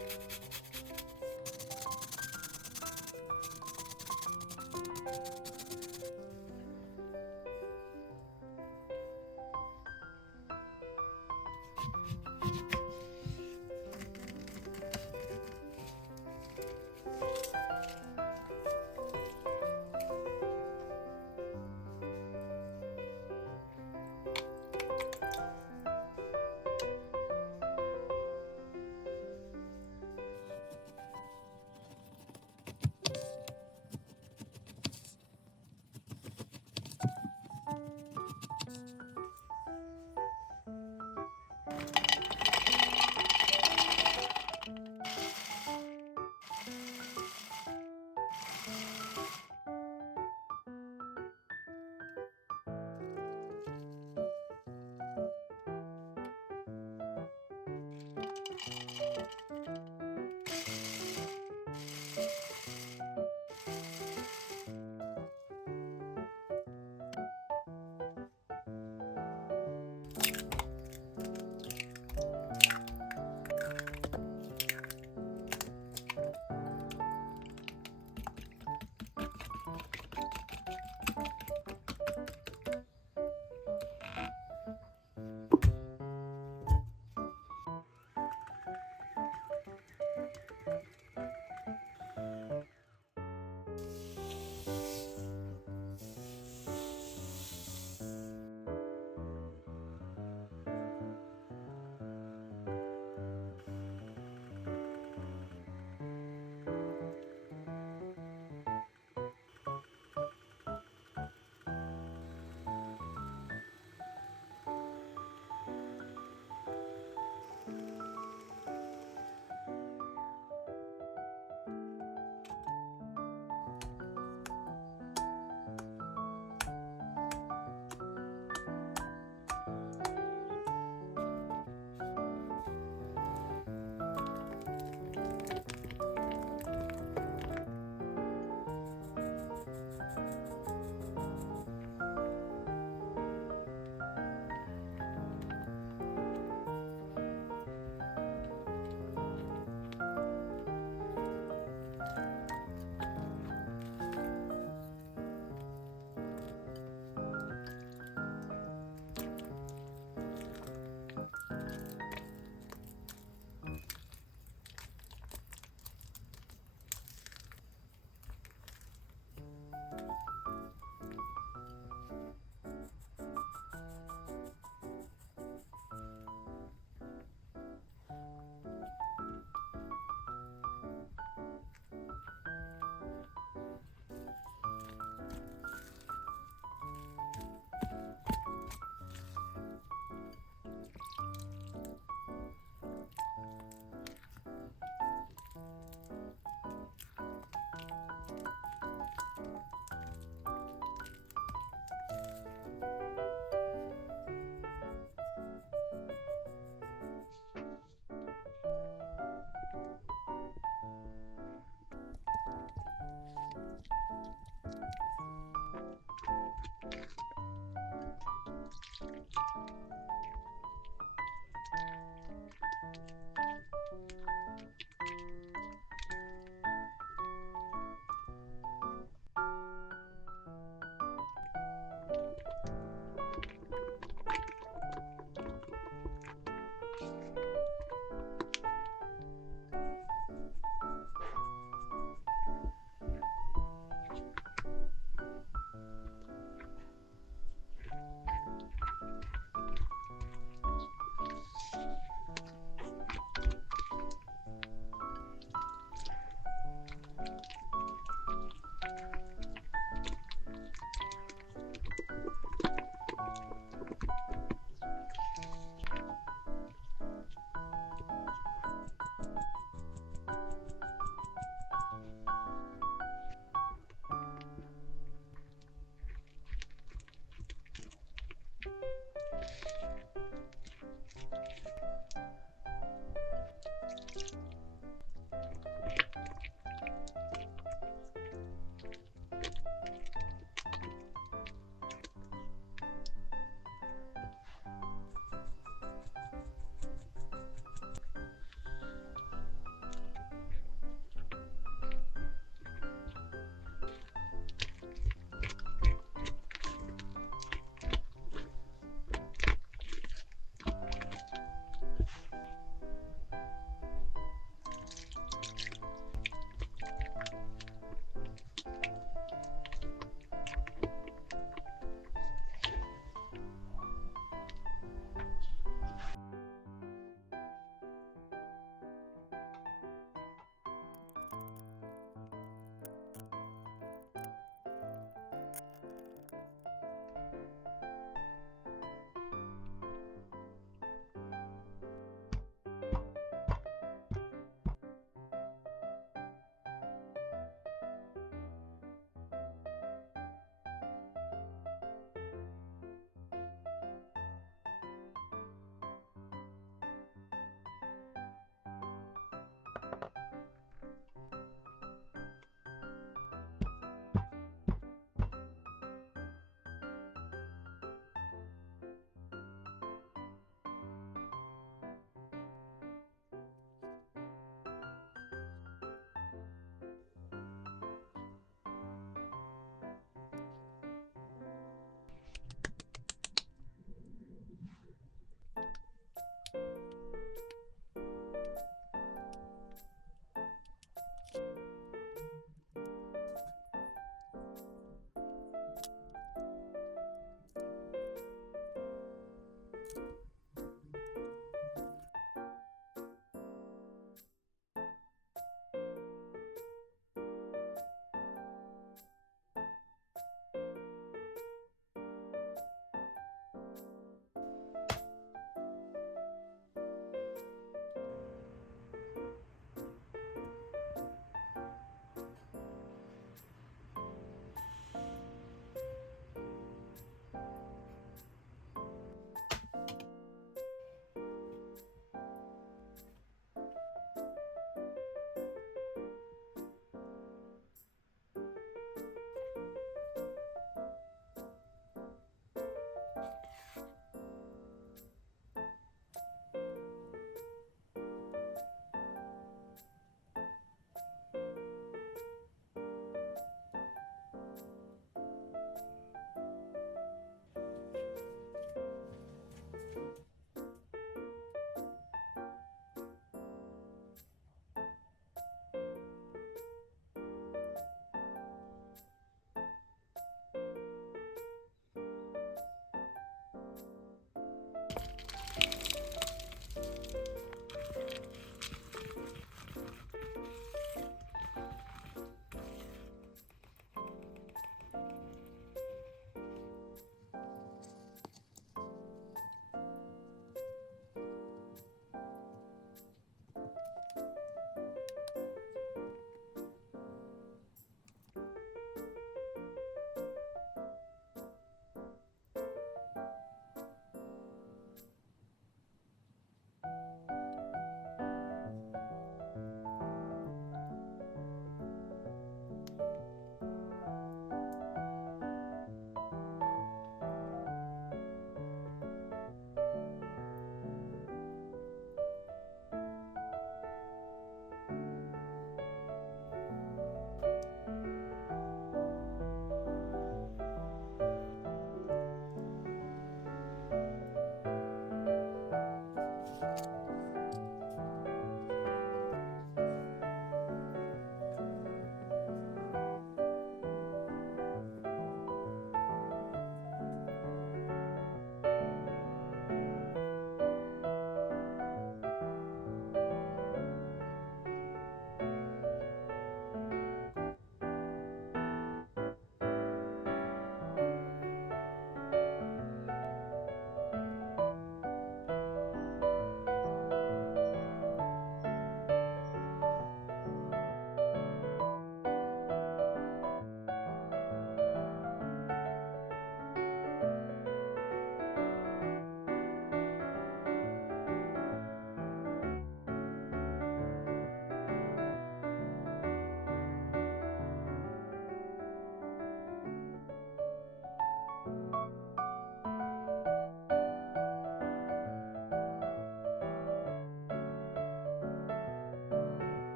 Thank you. Thank you.